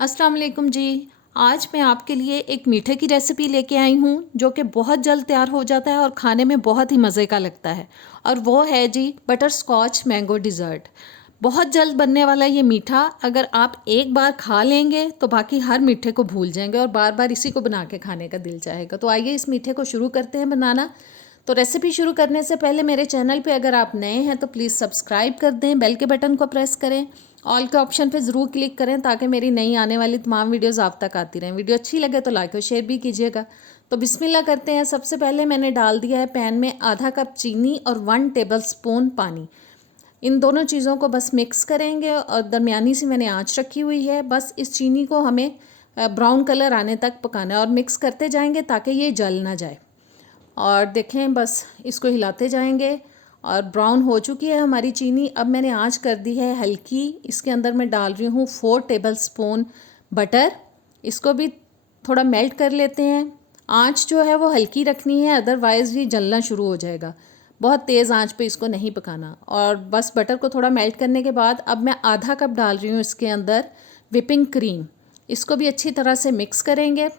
अस्सलाम वालेकुम जी। आज मैं आपके लिए एक मीठे की रेसिपी लेके आई हूँ जो कि बहुत जल्द तैयार हो जाता है और खाने में बहुत ही मज़े का लगता है। और वो है जी बटर स्कॉच मैंगो डिज़र्ट। बहुत जल्द बनने वाला ये मीठा अगर आप एक बार खा लेंगे तो बाकी हर मीठे को भूल जाएंगे और बार बार इसी को बना के खाने का दिल चाहेगा। तो आइए इस मीठे को शुरू करते हैं बनाना। तो रेसिपी शुरू करने से पहले मेरे चैनल पे अगर आप नए हैं तो प्लीज़ सब्सक्राइब कर दें, बेल के बटन को प्रेस करें, ऑल के ऑप्शन पे ज़रूर क्लिक करें ताकि मेरी नई आने वाली तमाम वीडियोस आप तक आती रहें। वीडियो अच्छी लगे तो लाइक और शेयर भी कीजिएगा। तो बिस्मिल्लाह करते हैं। सबसे पहले मैंने डाल दिया है पैन में आधा कप चीनी और 1 टेबलस्पून पानी। इन दोनों चीज़ों को बस मिक्स करेंगे और दरमियानी सी मैंने आँच रखी हुई है। बस इस चीनी को हमें ब्राउन कलर आने तक पकाना है और मिक्स करते जाएंगे ताकि ये जल ना जाए। और देखें बस इसको हिलाते जाएंगे और ब्राउन हो चुकी है हमारी चीनी। अब मैंने आंच कर दी है हल्की। इसके अंदर मैं डाल रही हूँ 4 टेबलस्पून बटर। इसको भी थोड़ा मेल्ट कर लेते हैं। आंच जो है वो हल्की रखनी है, अदरवाइज़ ये जलना शुरू हो जाएगा। बहुत तेज़ आंच पे इसको नहीं पकाना। और बस बटर को थोड़ा मेल्ट करने के बाद अब मैं आधा कप डाल रही हूँ इसके अंदर विपिंग क्रीम। इसको भी अच्छी तरह से मिक्स करेंगे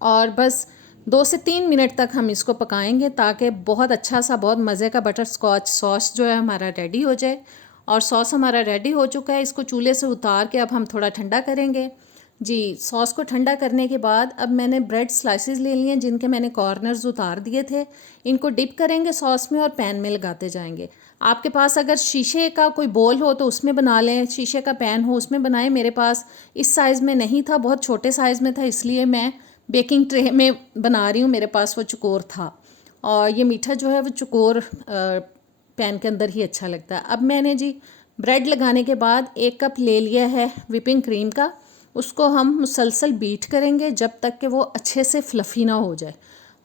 और बस 2 से 3 मिनट तक हम इसको पकाएंगे ताकि बहुत अच्छा सा बहुत मज़े का बटर स्कॉच सॉस जो है हमारा रेडी हो जाए। और सॉस हमारा रेडी हो चुका है। इसको चूल्हे से उतार के अब हम थोड़ा ठंडा करेंगे। जी, सॉस को ठंडा करने के बाद अब मैंने ब्रेड स्लाइसेस ले लिए हैं जिनके मैंने कॉर्नर्स उतार दिए थे। इनको डिप करेंगे सॉस में और पैन में लगाते जाएंगे। आपके पास अगर शीशे का कोई बोल हो तो उसमें बना लें, शीशे का पैन हो उसमें बनाएं। मेरे पास इस साइज़ में नहीं था, बहुत छोटे साइज़ में था, इसलिए मैं बेकिंग ट्रे में बना रही हूँ। मेरे पास वो चकोर था और ये मीठा जो है वो चकोर पैन के अंदर ही अच्छा लगता है। अब मैंने जी ब्रेड लगाने के बाद 1 कप ले लिया है विपिंग क्रीम का। उसको हम मुसलसल बीट करेंगे जब तक कि वो अच्छे से फ्लफ़ी ना हो जाए।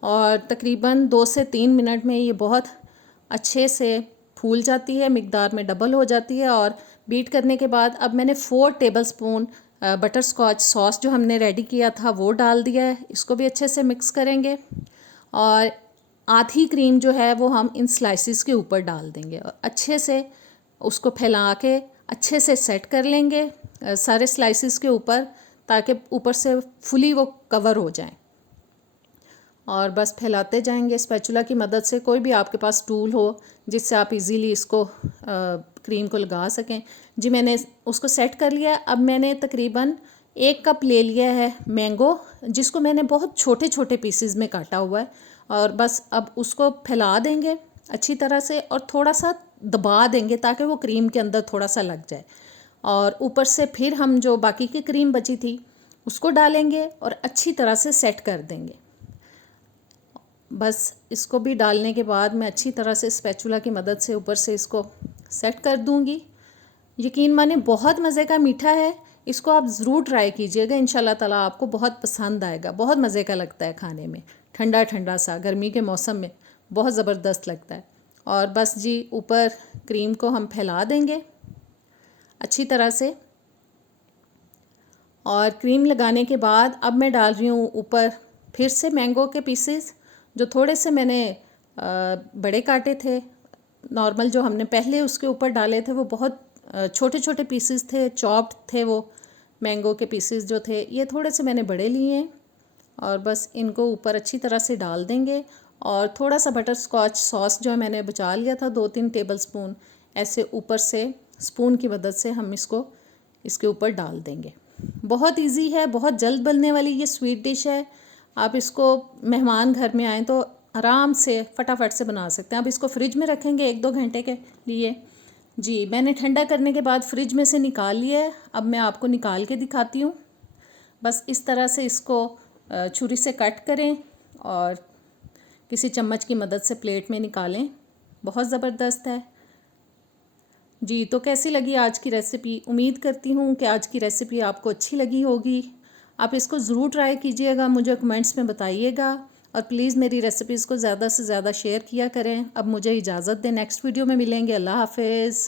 और तकरीबन 2 से 3 मिनट में ये बहुत अच्छे से फूल जाती है, मिकदार में डबल हो जाती है। और बीट करने के बाद अब मैंने 4 टेबलस्पून बटर स्कॉच सॉस जो हमने रेडी किया था वो डाल दिया है। इसको भी अच्छे से मिक्स करेंगे और आधी क्रीम जो है वो हम इन स्लाइसिस के ऊपर डाल देंगे और अच्छे से उसको फैला के अच्छे से सेट कर लेंगे सारे स्लाइसिस के ऊपर ताकि ऊपर से फुली वो कवर हो जाए। और बस फैलाते जाएंगे स्पैचुला की मदद से। कोई भी आपके पास टूल हो जिससे आप इजीली इसको क्रीम को लगा सकें। जी, मैंने उसको सेट कर लिया। अब मैंने तकरीबन 1 कप ले लिया है मैंगो, जिसको मैंने बहुत छोटे छोटे पीसेस में काटा हुआ है। और बस अब उसको फैला देंगे अच्छी तरह से और थोड़ा सा दबा देंगे ताकि वो क्रीम के अंदर थोड़ा सा लग जाए। और ऊपर से फिर हम जो बाकी की क्रीम बची थी उसको डालेंगे और अच्छी तरह से सेट कर देंगे। बस इसको भी डालने के बाद मैं अच्छी तरह से स्पैचुला की मदद से ऊपर से इसको सेट कर दूंगी। यकीन माने बहुत मज़े का मीठा है। इसको आप ज़रूर ट्राई कीजिएगा, इंशाल्लाह ताला आपको बहुत पसंद आएगा। बहुत मज़े का लगता है खाने में, ठंडा ठंडा सा गर्मी के मौसम में बहुत ज़बरदस्त लगता है। और बस जी ऊपर क्रीम को हम फैला देंगे अच्छी तरह से। और क्रीम लगाने के बाद अब मैं डाल रही हूँ ऊपर फिर से मैंगो के पीसेस, जो थोड़े से मैंने बड़े काटे थे। नॉर्मल जो हमने पहले उसके ऊपर डाले थे वो बहुत छोटे छोटे पीसेस थे, चॉप्ड थे वो मैंगो के पीसेस जो थे। ये थोड़े से मैंने बड़े लिए हैं और बस इनको ऊपर अच्छी तरह से डाल देंगे। और थोड़ा सा बटर स्कॉच सॉस जो है मैंने बचा लिया था 2-3 टेबलस्पून, ऐसे ऊपर से स्पून की मदद से हम इसको इसके ऊपर डाल देंगे। बहुत इजी है, बहुत जल्द बनने वाली ये स्वीट डिश है। आप इसको मेहमान घर में आएँ तो आराम से फटाफट से बना सकते हैं। आप इसको फ्रिज में रखेंगे 1-2 घंटे के लिए। जी, मैंने ठंडा करने के बाद फ्रिज में से निकाल लिया है। अब मैं आपको निकाल के दिखाती हूँ। बस इस तरह से इसको छुरी से कट करें और किसी चम्मच की मदद से प्लेट में निकालें। बहुत ज़बरदस्त है। जी, तो कैसी लगी आज की रेसिपी? उम्मीद करती हूँ कि आज की रेसिपी आपको अच्छी लगी होगी। आप इसको ज़रूर ट्राई कीजिएगा, मुझे कमेंट्स में बताइएगा। और प्लीज़ मेरी रेसिपीज़ को ज़्यादा से ज़्यादा शेयर किया करें। अब मुझे इजाज़त दें, नेक्स्ट वीडियो में मिलेंगे। अल्लाह हाफ़िज़।